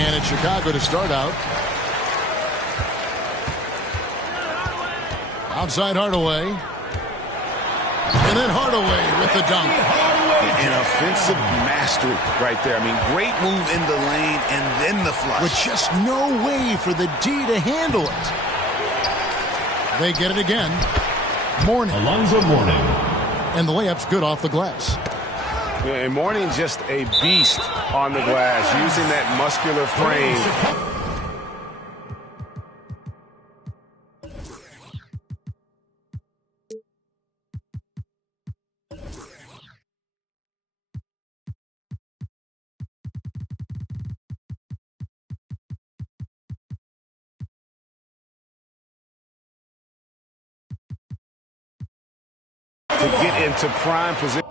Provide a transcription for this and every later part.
And it's Chicago to start out. Outside Hardaway. And then Hardaway with the dunk. An offensive mastery right there. I mean, great move in the lane and then the flush. With just no way for the D to handle it. They get it again. Mourning. Alonzo Mourning. And the layup's good off the glass. Yeah, and Mourning's just a beast on the glass, using that muscular frame. To get into prime position.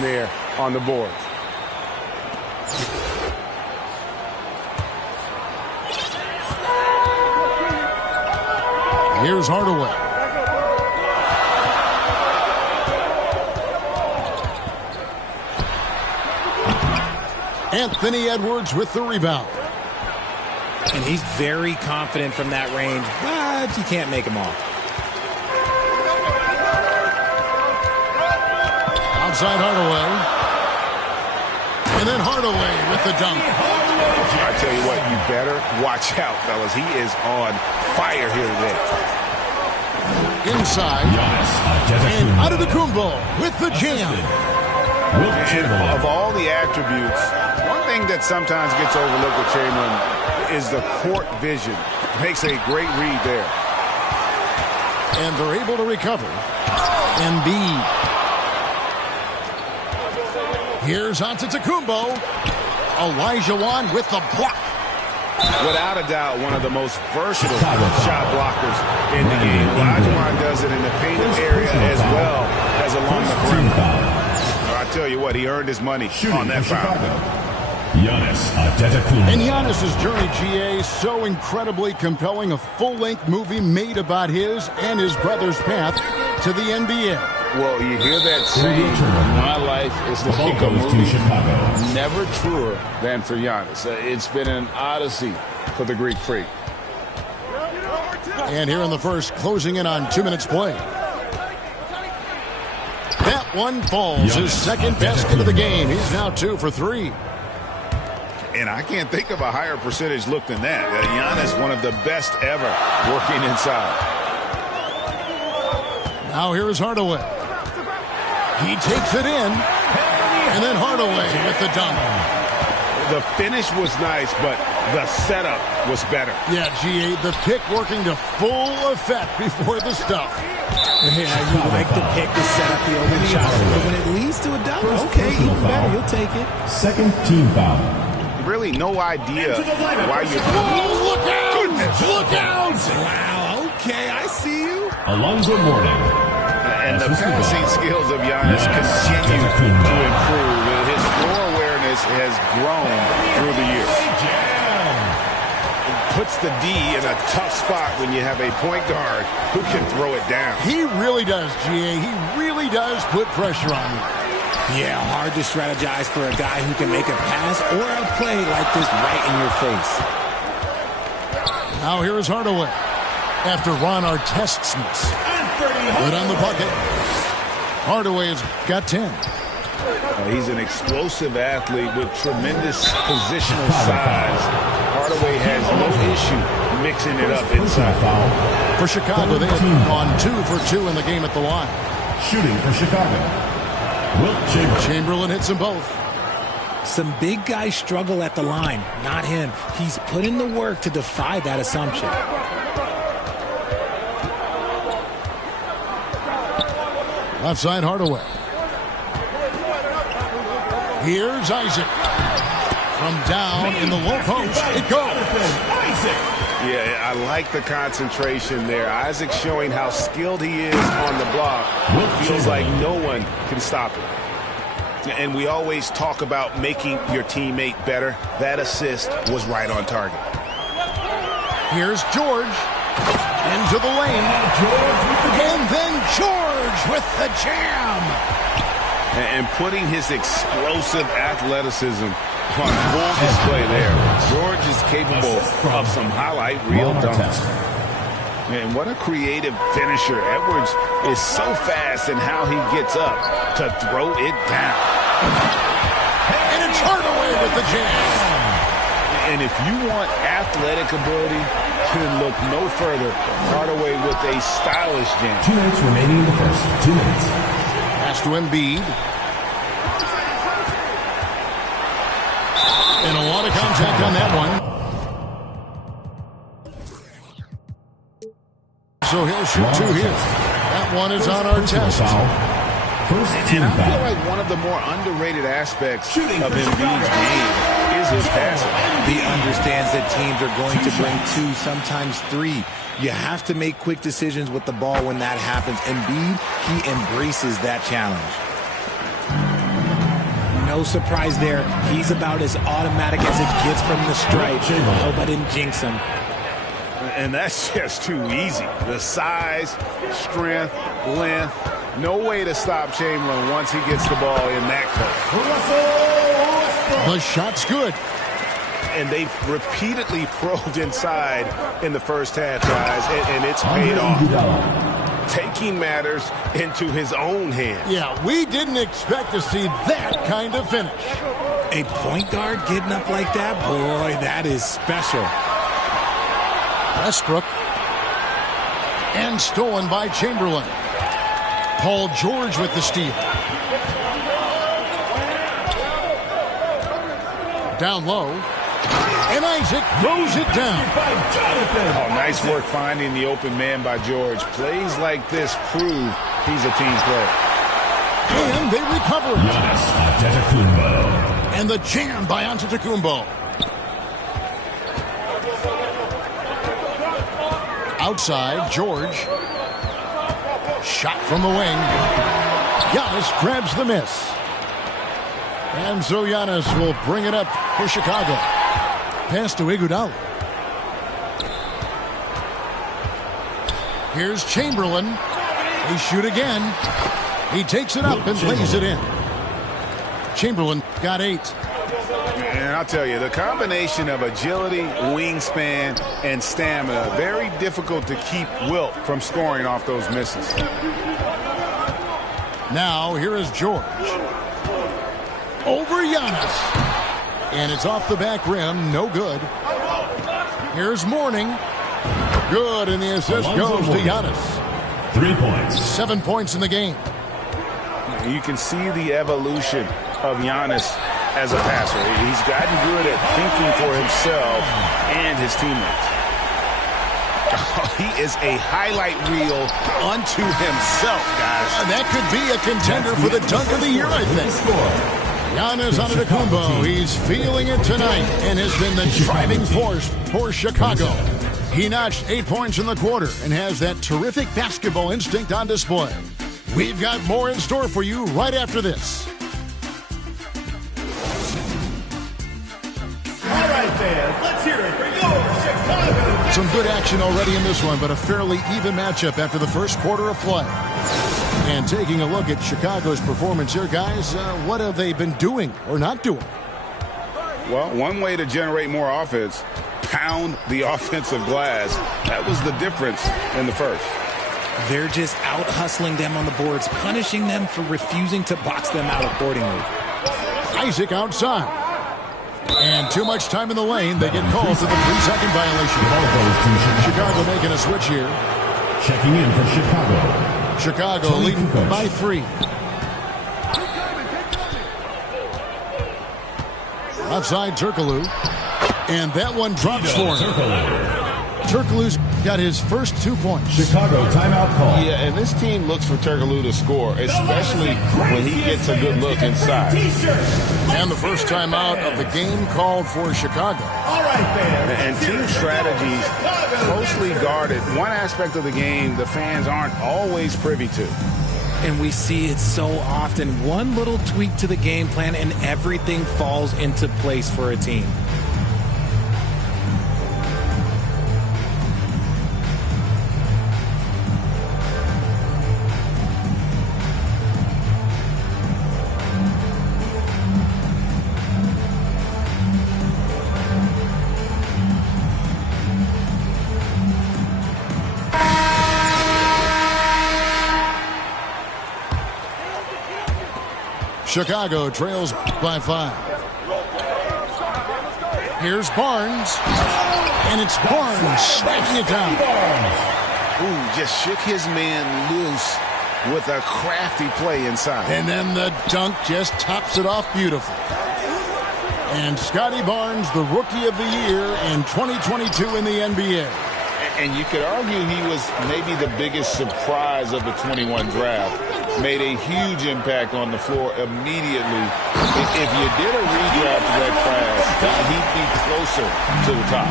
There on the board. Here's Hardaway. Anthony Edwards with the rebound. And he's very confident from that range, but you can't make him off. Outside Hardaway. And then Hardaway with the dunk. I tell you what, you better watch out, fellas. He is on fire here today. Inside. And Antetokounmpo with the jam. And of all the attributes, one thing that sometimes gets overlooked with Chamberlain is the court vision. Makes a great read there. And they're able to recover. Embiid. Here's Antetokounmpo. Elijah Wan with the block. Without a doubt, one of the most versatile shot blockers in the game. Elijah Wan does it in the painted area as well as along the perimeter. I tell you what, he earned his money on that foul. Giannis Antetokounmpo. And Giannis's journey, GA, so incredibly compelling. A full-length movie made about his and his brother's path to the NBA. Well, you hear that saying, my life is like a movie, never truer than for Giannis. It's been an odyssey for the Greek Freak. And here in the first, closing in on 2 minutes play. That one falls, his second basket of the game. He's now 2 for 3. And I can't think of a higher percentage look than that. Giannis, one of the best ever working inside. Now here is Hardaway. He takes it in. And then Hardaway with the dunk. The finish was nice, but the setup was better. Yeah, GA, the pick working to full effect before the stuff. Yeah, you like to pick to set up the open shot. But when it leads to a dunk, okay, even better. You'll take it. Second team foul. Really no idea why you're... Whoa, look out! Goodness. Look out! Wow, okay, I see you. Alonzo Mourning. And the passing skills of Giannis continue to improve. His floor awareness has grown through the years. It puts the D in a tough spot when you have a point guard who can throw it down. He really does, GA. He really does put pressure on you. Yeah, hard to strategize for a guy who can make a pass or a play like this right in your face. Now here is Hardaway. After Ron Artest's good on the bucket. Hardaway's got 10. He's an explosive athlete with tremendous positional size. Hardaway has no issue mixing it up inside. For Chicago, they have gone 2 for 2 in the game at the line. Shooting for Chicago. Wilt Chamberlain. Chamberlain hits them both. Some big guys struggle at the line, not him. He's put in the work to defy that assumption. Left side, Hardaway. Here's Isaac. From down in the low post, it goes. Yeah, I like the concentration there. Isaac showing how skilled he is on the block. Feels like no one can stop him. And we always talk about making your teammate better. That assist was right on target. Here's George. Into the lane. And then George with the jam. And putting his explosive athleticism on full display there. George is capable of some highlight reel dunks. And what a creative finisher. Edwards is so fast in how he gets up to throw it down. And it's Hardaway with the jam. And if you want athletic ability, then look no further. Hardaway with a stylish jam. 2 minutes remaining in the first. 2 minutes. Pass to Embiid. And a lot of contact on that one. So he'll shoot 2 here. That one is on our test. And I feel like one of the more underrated aspects of Embiid's game is his passing. He understands that teams are going to bring 2, sometimes 3. You have to make quick decisions with the ball when that happens. Embiid, he embraces that challenge. No surprise there. He's about as automatic as it gets from the stripe. I hope I didn't jinx him. And that's just too easy. The size, strength, length. No way to stop Chamberlain once he gets the ball in that close. The shot's good. And they've repeatedly probed inside in the first half, guys, and it's paid off. Taking matters into his own hands. Yeah, we didn't expect to see that kind of finish. A point guard getting up like that? Boy, that is special. Westbrook. And stolen by Chamberlain. Paul George with the steal. Down low. And Isaac throws it down. Oh, nice work finding the open man by George. Plays like this prove he's a team player. And they recover it. Giannis Antetokounmpo. And the jam by Antetokounmpo. Outside, George. Shot from the wing. Giannis grabs the miss. And so Giannis will bring it up for Chicago. Pass to Iguodala. Here's Chamberlain. They shoot again. He takes it up and lays it in. Chamberlain got 8. And I'll tell you, the combination of agility, wingspan, and stamina, very difficult to keep Wilt from scoring off those misses. Now, here is George. Over Giannis. And it's off the back rim. No good. Here's Mourning. Good, and the assist goes to Giannis. 3 points. 7 points in the game. You can see the evolution of Giannis as a passer. He's gotten good at thinking for himself and his teammates. He is a highlight reel unto himself, guys. That could be a contender for the dunk of the year, I think. Giannis Antetokounmpo, he's feeling it tonight and has been the driving force for Chicago. He notched 8 points in the quarter and has that terrific basketball instinct on display. We've got more in store for you right after this. All right, fans, let's hear it for your Chicago. Some good action already in this one, but a fairly even matchup after the first quarter of play. And taking a look at Chicago's performance here, guys, what have they been doing or not doing? Well, one way to generate more offense, pound the offensive glass. That was the difference in the first. They're just out-hustling them on the boards, punishing them for refusing to box them out accordingly. Isaac outside. And too much time in the lane. They get called for the 3-second violation. Chicago making a switch here. Checking in for Chicago. Chicago leading by 3. Left side, Turkoglu. And that one drops for him. Turkoglu's got his first 2 points. Chicago timeout call. Yeah, and this team looks for Turkoglu to score, especially when he gets a good look inside. And the first timeout of the game called for Chicago. All right, fans. And team strategies closely guarded. One aspect of the game the fans aren't always privy to. And we see it so often. One little tweak to the game plan and everything falls into place for a team. Chicago trails by 5. Here's Barnes. And it's Barnes striking it down. Ooh, just shook his man loose with a crafty play inside. And then the dunk just tops it off beautiful. And Scotty Barnes, the Rookie of the Year in 2022 in the NBA. And you could argue he was maybe the biggest surprise of the 21 draft. Made a huge impact on the floor immediately. If you did a redraft of that class, he'd be closer to the top.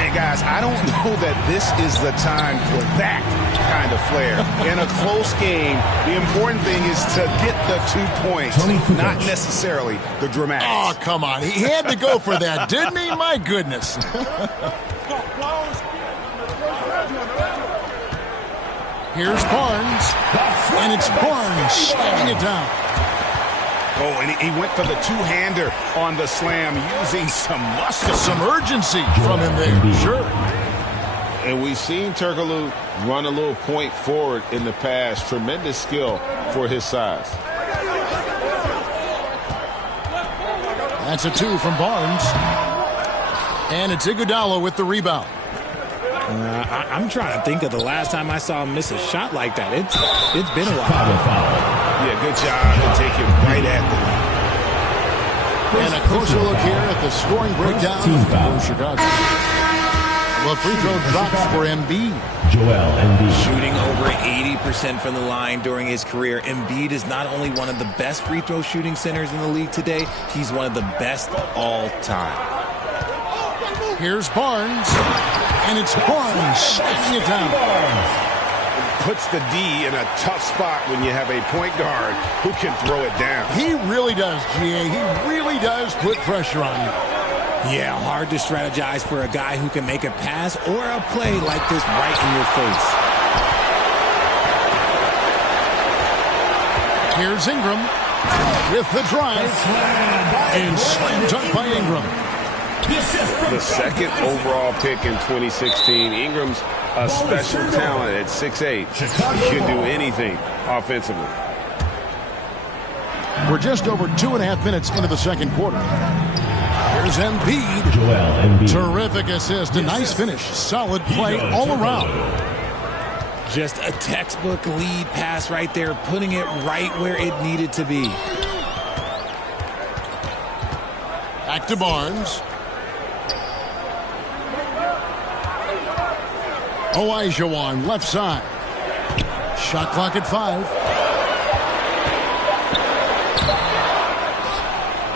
And guys, I don't know that this is the time for that kind of flair. In a close game, the important thing is to get the 2 points, not necessarily the dramatics. Oh, come on. He had to go for that, didn't he? My goodness. Here's Barnes, and it's Barnes slamming it down. Oh, and he went for the two-hander on the slam, using some muscle. Some urgency from him there, sure. And we've seen Turkoglu run a little point forward in the past. Tremendous skill for his size. That's a 2 from Barnes. And it's Iguodala with the rebound. I'm trying to think of the last time I saw him miss a shot like that. It's been a while. Yeah, good job to take it right at And a closer look here at the scoring breakdown for Chicago. Well, free throw drops for Embiid. Joel Embiid. Shooting over 80% from the line during his career. Embiid is not only one of the best free throw shooting centers in the league today, he's one of the best all time. Here's Barnes. And it's Barnes shutting it down. Puts the D in a tough spot when you have a point guard who can throw it down. He really does, GA. He really does put pressure on you. Yeah, hard to strategize for a guy who can make a pass or a play like this right in your face. Here's Ingram with the drive. And slam dunk by Ingram. The second overall pick in 2016. Ingram's a special talent at 6'8". He can do anything offensively. We're just over 2.5 minutes into the second quarter. Here's Embiid. Joel Embiid. Terrific assist. A nice finish. Solid play all around. Just a textbook lead pass right there, putting it right where it needed to be. Back to Barnes. Olajuwon, left side. Shot clock at 5.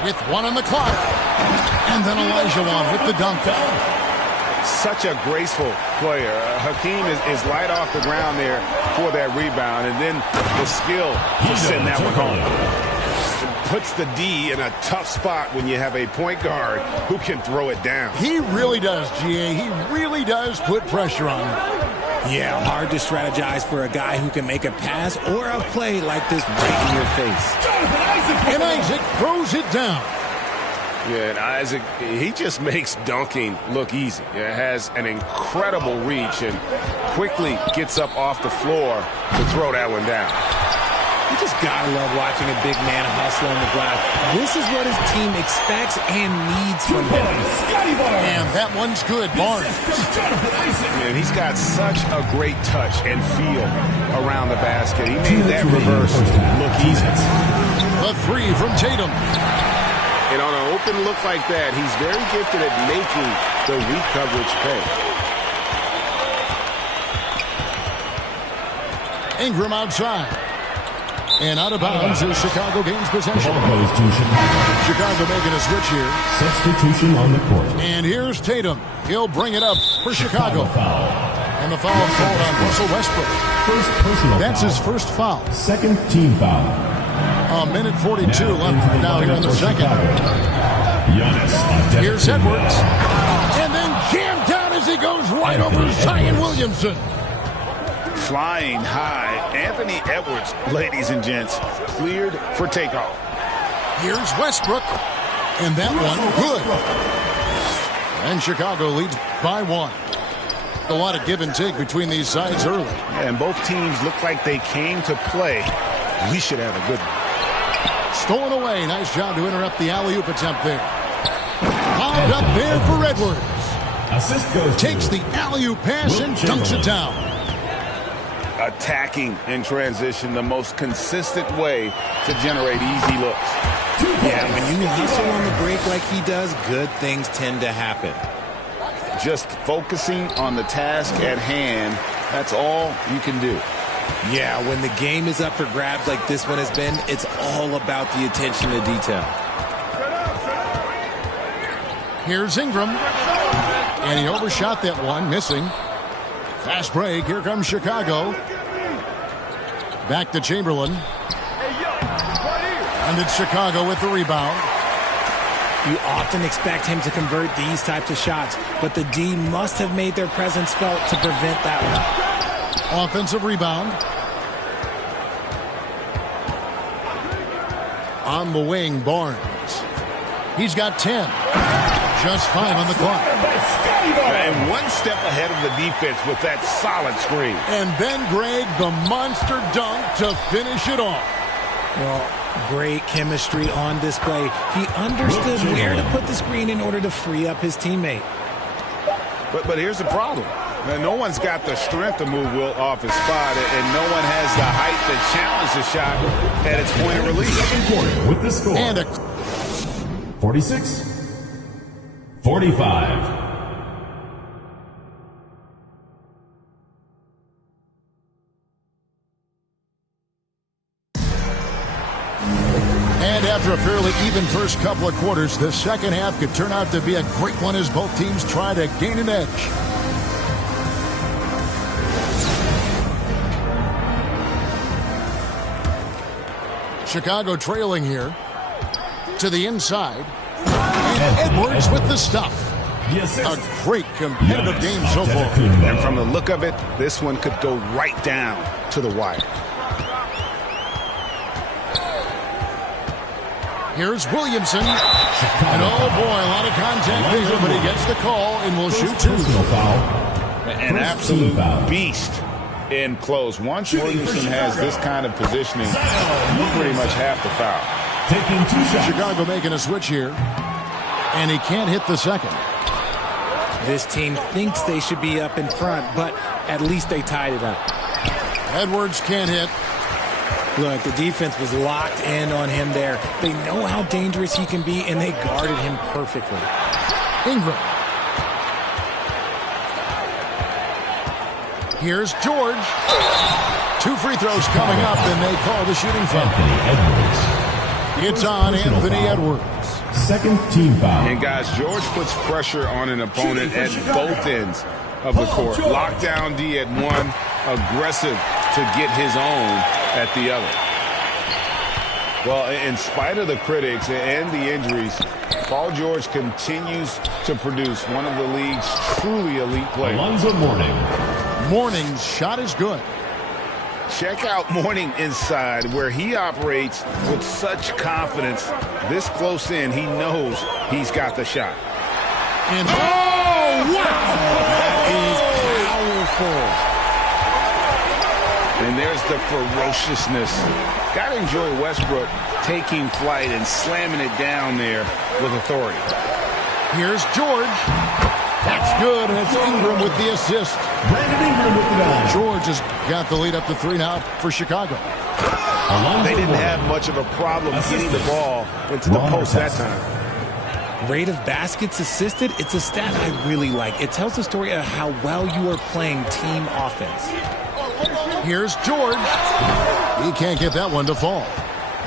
With 1 on the clock. And then Olajuwon with the dunk. Such a graceful player. Hakeem is light off the ground there for that rebound. And then the skill to send that one home. Puts the D in a tough spot when you have a point guard who can throw it down. He really does, GA. He really does put pressure on him. Yeah, hard to strategize for a guy who can make a pass or a play like this right in your face. And Isaac throws it down. Yeah, and Isaac, he just makes dunking look easy. It has an incredible reach and quickly gets up off the floor to throw that one down. You just gotta love watching a big man hustle on the glass. This is what his team expects and needs from him. And that one's good, Barnes. And he's got such a great touch and feel around the basket. He made that reverse look easy. The 3 from Tatum. And on a open look like that, he's very gifted at making the weak coverage pay. Ingram outside. And out of bounds as Chicago gains possession. Ball goes to Chicago. Chicago making a switch here. Substitution on the court. And here's Tatum. He'll bring it up for Chicago. Foul. And the foul called on Russell Westbrook. First personal That's foul. his first foul. Second team foul. A minute 42 left now here in the second. Giannis. Here's Edwards. And then jammed down as he goes right over Zion Williamson. Flying high, Anthony Edwards, ladies and gents, cleared for takeoff. Here's Westbrook. And that one, good. And Chicago leads by 1. A lot of give and take between these sides early. And both teams look like they came to play. We should have a good one. Stolen away. Nice job to interrupt the alley-oop attempt there. Lobbed up there for Edwards. Assist goes Takes to the alley-oop pass and dunks it down. Attacking in transition, the most consistent way to generate easy looks. Yeah, when you hustle on the break like he does, good things tend to happen. Just focusing on the task at hand, that's all you can do. Yeah, when the game is up for grabs like this one has been, it's all about the attention to detail. Here's Ingram. And he overshot that one, missing. Fast break. Here comes Chicago. Back to Chamberlain. And it's Chicago with the rebound. You often expect him to convert these types of shots, but the D must have made their presence felt to prevent that one. Offensive rebound. On the wing, Barnes. He's got 10. Just 5 on the clock. And one step ahead of the defense with that solid screen. And then Greg, the monster dunk to finish it off. Well, great chemistry on display. He understood where to put the screen in order to free up his teammate. But here's the problem. Now, no one's got the strength to move Wilt off his spot, and no one has the height to challenge the shot at its point of release. Second quarter with the score. And 46-45. And after a fairly even first couple of quarters, the second half could turn out to be a great one as both teams try to gain an edge. Chicago trailing here to the inside. And Edwards with the stuff. A great competitive game so far. And from the look of it, this one could go right down to the wire. Here's Williamson. And oh boy, a lot of contact there, but he gets the call and will shoot 2. An absolute beast in close. Once Williamson has this kind of positioning, you pretty much have to foul. Taking 2 shots. Chicago making a switch here. And he can't hit the second. This team thinks they should be up in front, but at least they tied it up. Edwards can't hit. Look, the defense was locked in on him there. They know how dangerous he can be, and they guarded him perfectly. Ingram. Here's George. 2 free throws coming up, and they call the shooting foul. It's on Anthony Edwards. Second team foul. And guys, George puts pressure on an opponent at both ends of the court. Lockdown D at one, aggressive to get his own at the other. Well, in spite of the critics and the injuries, Paul George continues to produce one of the league's truly elite players. Alonzo Mourning. Mourning's shot is good. Check out Mourning inside, where he operates with such confidence. This close in, he knows he's got the shot. And oh, wow! That is powerful. And there's the ferociousness. Gotta enjoy Westbrook taking flight and slamming it down there with authority. Here's George. That's good, and it's Ingram with the assist. Brandon Ingram with the ball. George has got the lead up to 3 now for Chicago. They didn't have much of a problem getting the ball into the post that time. Rate of baskets assisted, it's a stat I really like. It tells the story of how well you are playing team offense. Here's George. He can't get that one to fall.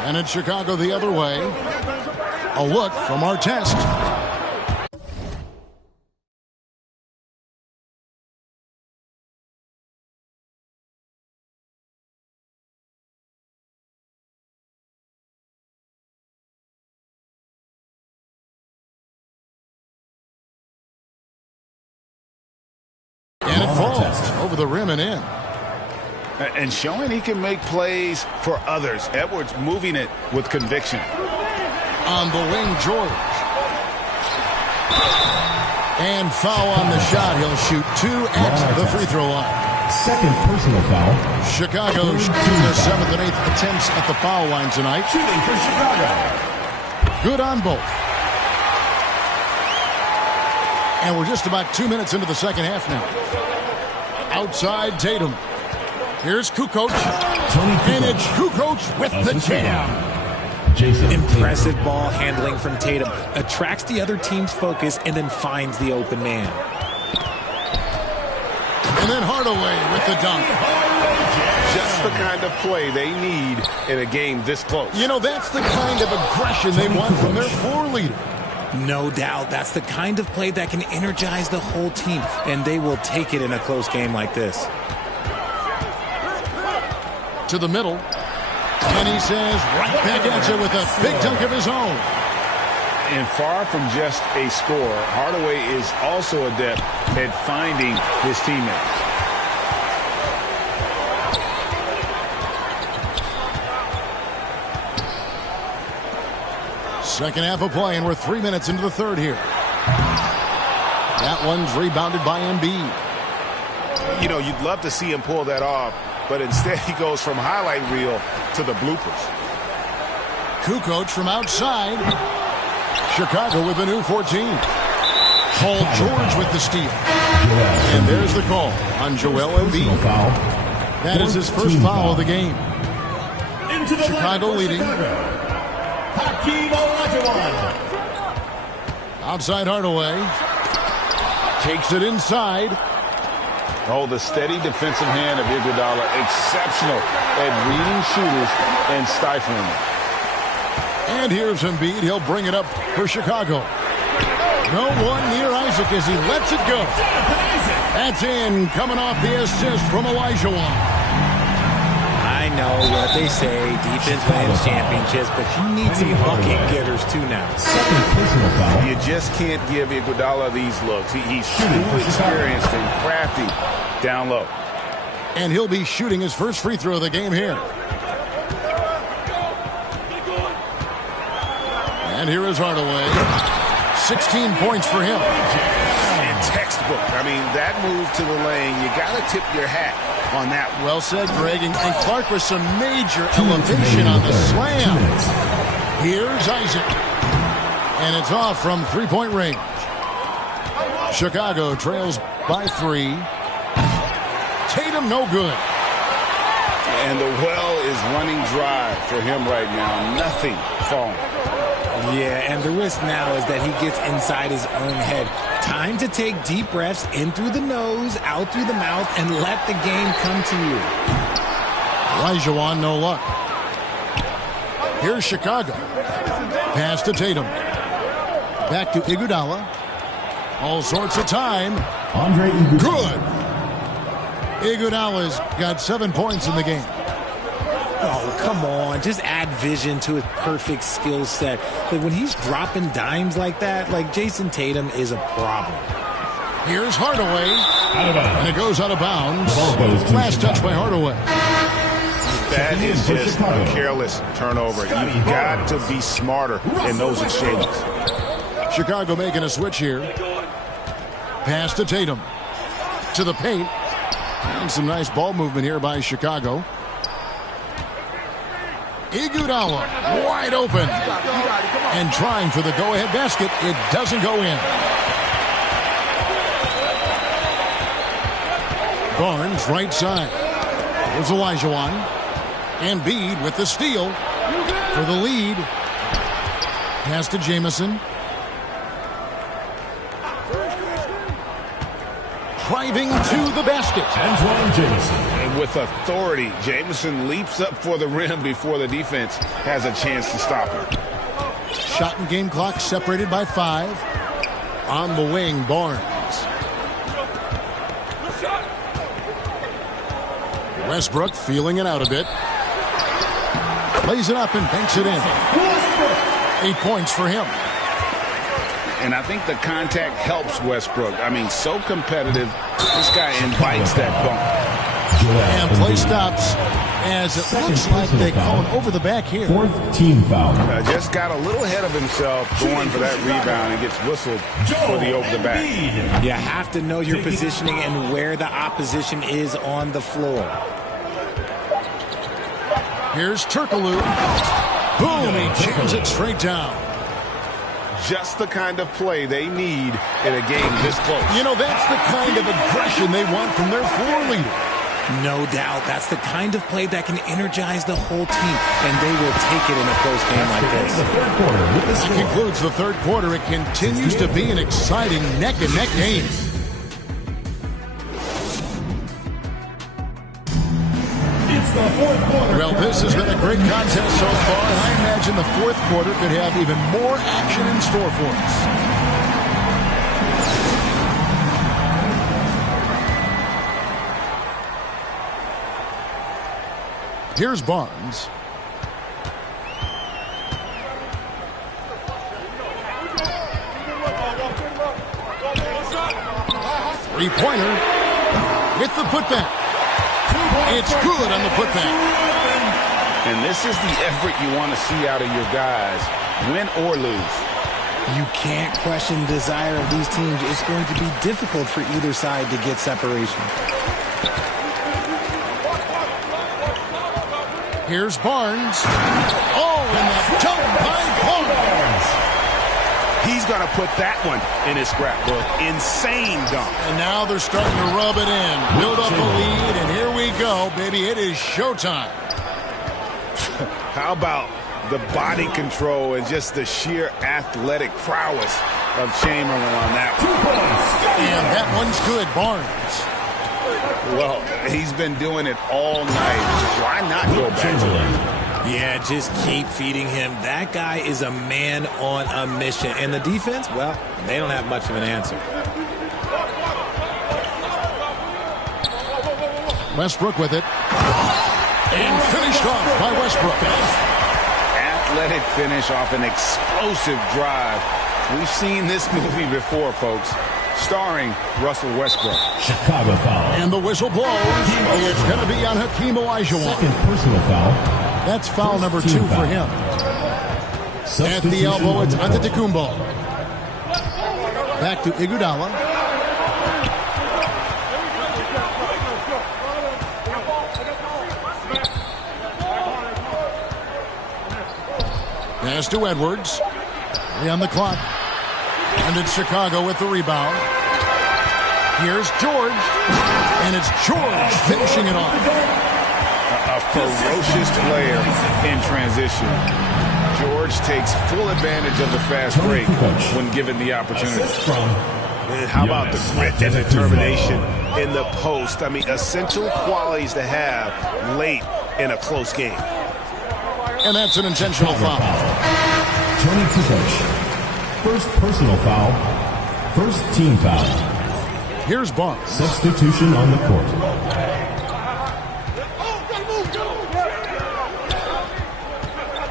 And it's Chicago the other way. A look from Artest. And it falls over the rim and in. And showing he can make plays for others. Edwards moving it with conviction. On the wing, George. And foul on the shot. He'll shoot 2 at the free throw line. Second personal foul. Chicago shooting their 7th and 8th attempts at the foul line tonight. Shooting for Chicago. Good on both. And we're just about 2 minutes into the second half now. Outside Tatum. Here's Kukoc. And it's Kukoc with the jam. Impressive ball handling from Tatum. Attracts the other team's focus and then finds the open man. And then Hardaway with the dunk. Just the kind of play they need in a game this close. You know, that's the kind of aggression they want from their floor leader. No doubt. That's the kind of play that can energize the whole team, and they will take it in a close game like this. To the middle. And he says, right back at you with a big dunk of his own. And far from just a scorer, Hardaway is also adept at finding his teammates. Second half of play, and we're 3 minutes into the third here. That one's rebounded by Embiid. You know, you'd love to see him pull that off, but instead he goes from highlight reel to the bloopers. Kukoc from outside. Chicago with a new 14. Paul George with the steal. And there's the call on Joel Embiid. That is his first foul of the game. Chicago leading. Hakeem Olajuwon. Outside Hardaway. Takes it inside. Oh, the steady defensive hand of Iguodala, exceptional at reading shooters and stifling them. And here's Embiid. He'll bring it up for Chicago. No one near Isaac as he lets it go. That's in, coming off the assist from Olajuwon. I know what they say, defense wins championships, but you need some bucket getters too now. Second personal foul. You just can't give Iguodala these looks. He's too experienced and crafty down low. And he'll be shooting his first free throw of the game here. And here is Hardaway. 16 points for him. And textbook. I mean, that move to the lane, you got to tip your hat on that. Well said, Greg. And Clark with some major elevation on the slam. Here's Isaac. And it's off from three-point range. Chicago trails by 3. Tatum no good. And the well is running dry for him right now. Nothing falling. Yeah, and the risk now is that he gets inside his own head. Time to take deep breaths in through the nose, out through the mouth, and let the game come to you. Olajuwon, no luck. Here's Chicago. Pass to Tatum. Back to Iguodala. All sorts of time. Andre Iguodala. Good. Iguodala's got 7 points in the game. Oh, come on. Just add vision to his perfect skill set. Like when he's dropping dimes like that, like Jason Tatum is a problem. Here's Hardaway. Out of bounds. And it goes out of bounds. Ball goes to Last touch by Chicago. Hardaway. That is just a careless turnover. You've got to be smarter in those exchanges. Chicago making a switch here. Pass to Tatum. To the paint. And some nice ball movement here by Chicago. Iguodala wide open. And trying for the go-ahead basket. It doesn't go in. Barnes right side. Here's Olajuwon. Embiid with the steal for the lead. Pass to Jamison. driving to the basket. Antoine Jamison. And with authority, Jamison leaps up for the rim before the defense has a chance to stop him. Shot and game clock separated by 5. On the wing, Barnes. Westbrook feeling it out a bit. Plays it up and banks it in. 8 points for him. And I think the contact helps Westbrook. I mean, so competitive. This guy invites that bump. And play stops as it looks like they call it over the back here. 4th team foul. Just got a little ahead of himself going for that rebound and gets whistled for the over the back. You have to know your positioning and where the opposition is on the floor. Here's Turkoglu. Boom, he jams it straight down. Just the kind of play they need in a game this close. You know, that's the kind of aggression they want from their floor leader. No doubt. That's the kind of play that can energize the whole team, and they will take it in a close game like this. The third quarter with the That score. concludes the third quarter. It continues to be an exciting neck-and-neck game. It's the fourth quarter. Well, this has been a great contest so far, and I imagine the fourth quarter could have even more action in store for us. Here's Barnes. Three-pointer with the putback. It's good on the putback. And this is the effort you want to see out of your guys, win or lose. You can't question the desire of these teams. It's going to be difficult for either side to get separation. Here's Barnes. Oh, and the dunk by Barnes. He's going to put that one in his scrapbook. Insane dunk. And now they're starting to rub it in. Build up a lead, and here we go, baby. It is showtime. How about the body control and just the sheer athletic prowess of Chamberlain on that one? And that one's good, Barnes. Well, he's been doing it all night. Why not go back to him? Yeah, just keep feeding him. That guy is a man on a mission. And the defense, well, they don't have much of an answer. Westbrook with it. And finished off by Westbrook. Athletic finish off an explosive drive. We've seen this movie before, folks, starring Russell Westbrook. Chicago foul. And the whistle blows. It's going to be on Hakeem Olajuwon. Second personal foul. That's foul number 2 for him. At the elbow, it's Antetokounmpo. Back to Iguodala. Pass to Edwards. 3 on the clock. And it's Chicago with the rebound. Here's George. And it's George finishing it off. A ferocious player in transition. George takes full advantage of the fast break when given the opportunity. How about the grit and determination in the post? I mean, essential qualities to have late in a close game. And that's an intentional foul. Tony Kukoc. First personal foul. First team foul. Here's Barnes. Substitution on the court.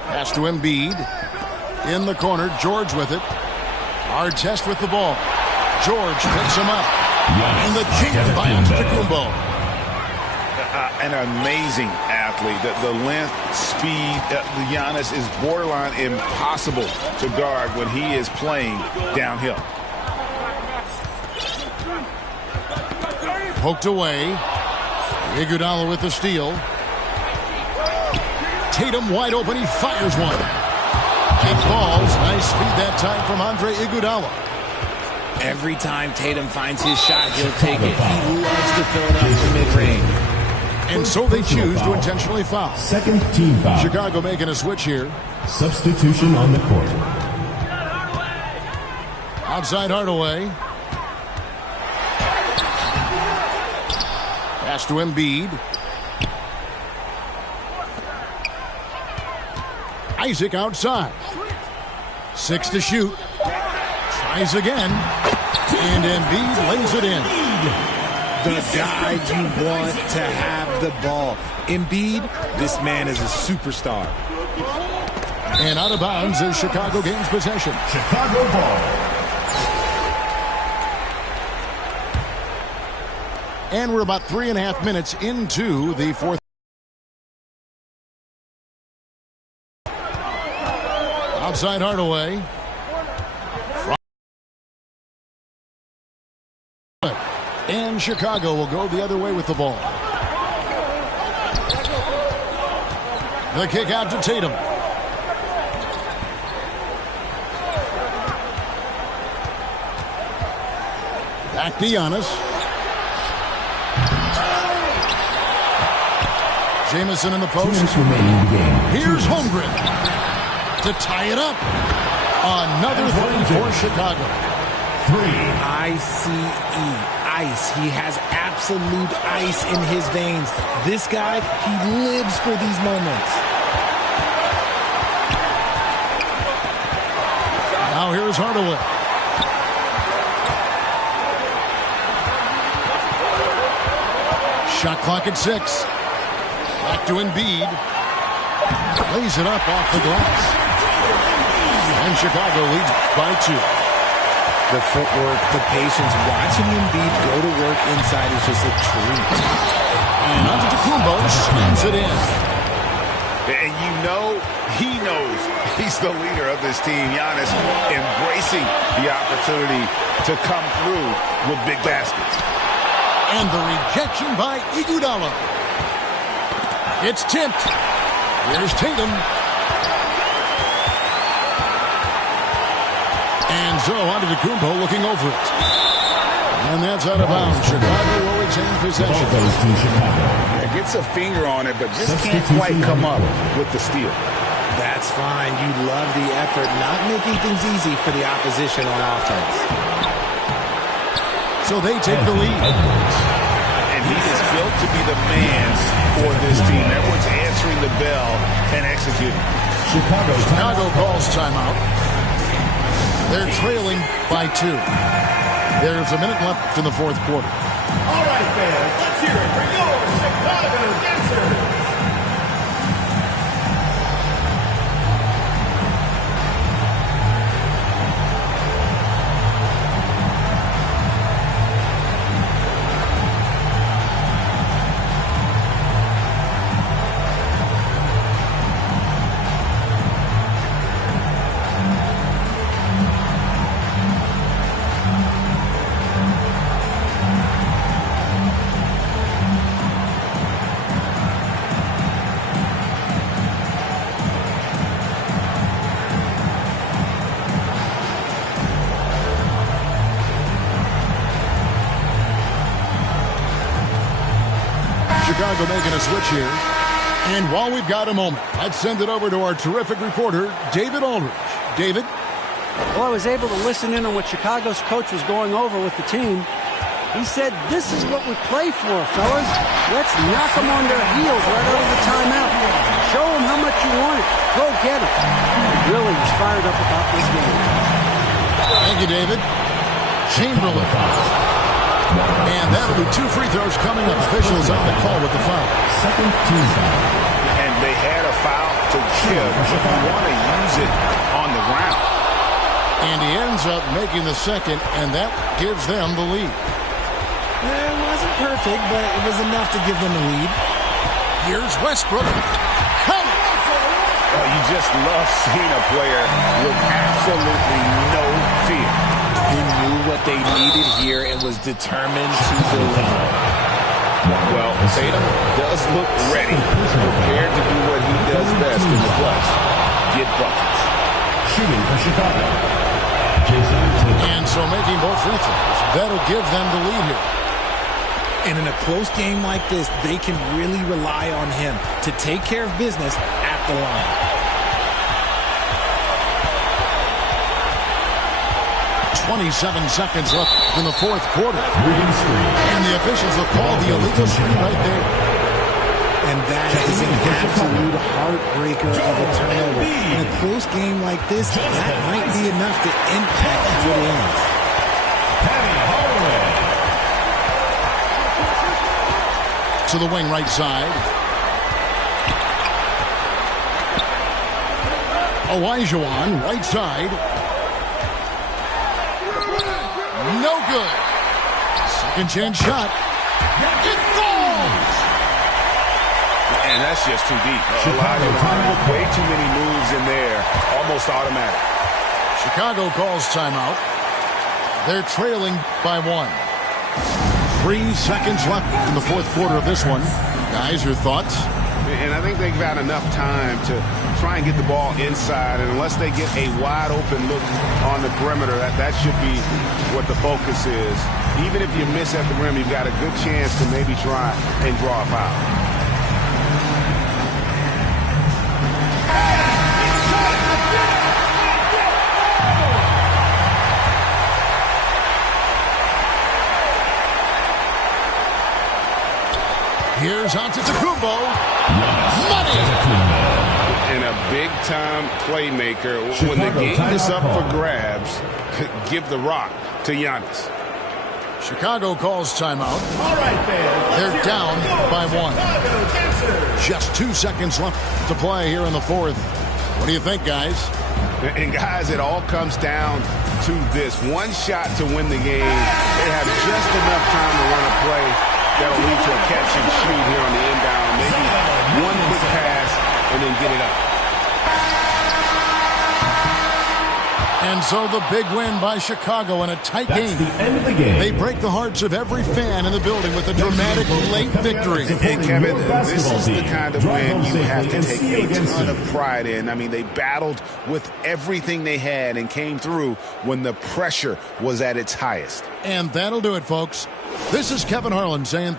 Pass to Embiid. In the corner, George with it. Hard test with the ball. George picks him up. And the jump by Antetokounmpo. An amazing athlete. The length, speed, Giannis is borderline impossible to guard when he is playing downhill. Poked away. Iguodala with the steal. Tatum wide open. He fires one. Kick falls. Nice speed that time from Andre Iguodala. Every time Tatum finds his shot, he'll take it. He loves to fill it up from mid-range. And so they choose to intentionally foul. Second team foul. Chicago making a switch here. Substitution on the court. Outside Hardaway. Pass to Embiid. Isaac outside. 6 to shoot. Tries again. And Embiid lays it in. The guy you want to have the ball. Embiid, this man is a superstar. And out of bounds as Chicago gains possession. Chicago ball. And we're about 3.5 minutes into the fourth. Outside Hardaway. And Chicago will go the other way with the ball. The kick out to Tatum. Back to Giannis. Jamison in the post. Here's Holmgren to tie it up. Another three for Chicago. ICE, ice. He has absolute ice in his veins. This guy, he lives for these moments. Now here's Hardaway. Shot clock at 6. Back to Embiid. Lays it up off the glass. And Chicago leads by 2. The footwork, the patience, watching Embiid go to work inside is just a treat. And Antetokounmpo slams it in. And you know, he knows he's the leader of this team. Giannis embracing the opportunity to come through with big baskets. And the rejection by Iguodala. It's tipped. Here's Tatum. And so Antetokounmpo looking over it. And that's out of bounds. Chicago will retain possession. It gets a finger on it, but just can't quite come up with the steal. That's fine. You love the effort, not making things easy for the opposition on offense. So they take the lead. And he is built to be the man for this team. Everyone's answering the bell and executing. Chicago calls timeout. They're trailing by 2. There's a minute left in the fourth quarter. All right, fans, let's hear it for your Chicago dancers. Chicago making a switch here. And while we've got a moment, let's send it over to our terrific reporter, David Aldridge. David? Well, I was able to listen in on what Chicago's coach was going over with the team. He said, this is what we play for, fellas. Let's knock them on their heels right out of the timeout. Show them how much you want it. Go get it. He really was fired up about this game. Thank you, David. Chamberlain. And that'll be 2 free throws coming up. Officials on the call with the foul. Second team foul. And they had a foul to give. You want to use it on the ground. And he ends up making the second, and that gives them the lead. It wasn't perfect, but it was enough to give them the lead. Here's Westbrook. You just love seeing a player with absolutely no fear. He knew what they needed here and was determined to deliver. Well, Tatum does look ready, prepared to do what he does best in the clutch. Get buckets. Shooting for Chicago. Jason Tatum. And so making both free throws, that'll give them the lead here. And in a close game like this, they can really rely on him to take care of business at the line. 27 seconds left in the fourth quarter. And the officials will call the illegal screen right there. And that is an absolute heartbreaker of a turnover. In a close game like this, that might be enough to impact how it ends. To the wing right side. Olajuwon, right side. No good. Second chance shot. It falls! And that's just too deep. Olajuwon, way too many moves in there. Almost automatic. Chicago calls timeout. They're trailing by 1. 3 seconds left in the fourth quarter of this one. Guys, your thoughts? And I think they've got enough time to try and get the ball inside. And unless they get a wide open look on the perimeter, that should be what the focus is. Even if you miss at the rim, you've got a good chance to maybe try and draw a foul. Here's Antetokounmpo. Money! And a big-time playmaker. When the game is up for grabs, give the rock to Giannis. Chicago calls timeout. All right, fans. They're down by 1. Just 2 seconds left to play here in the fourth. What do you think, guys? And guys, it all comes down to this. One shot to win the game. They have just enough time to run a play that'll lead to a catch and shoot here on the inbound. Maybe one quick pass and then get it up. And so the big win by Chicago in a tight game. That's the end of the game. They break the hearts of every fan in the building with a dramatic late victory. And Kevin, this is the kind of win you have to take a ton of pride in. I mean, they battled with everything they had and came through when the pressure was at its highest. And that'll do it, folks. This is Kevin Harlan saying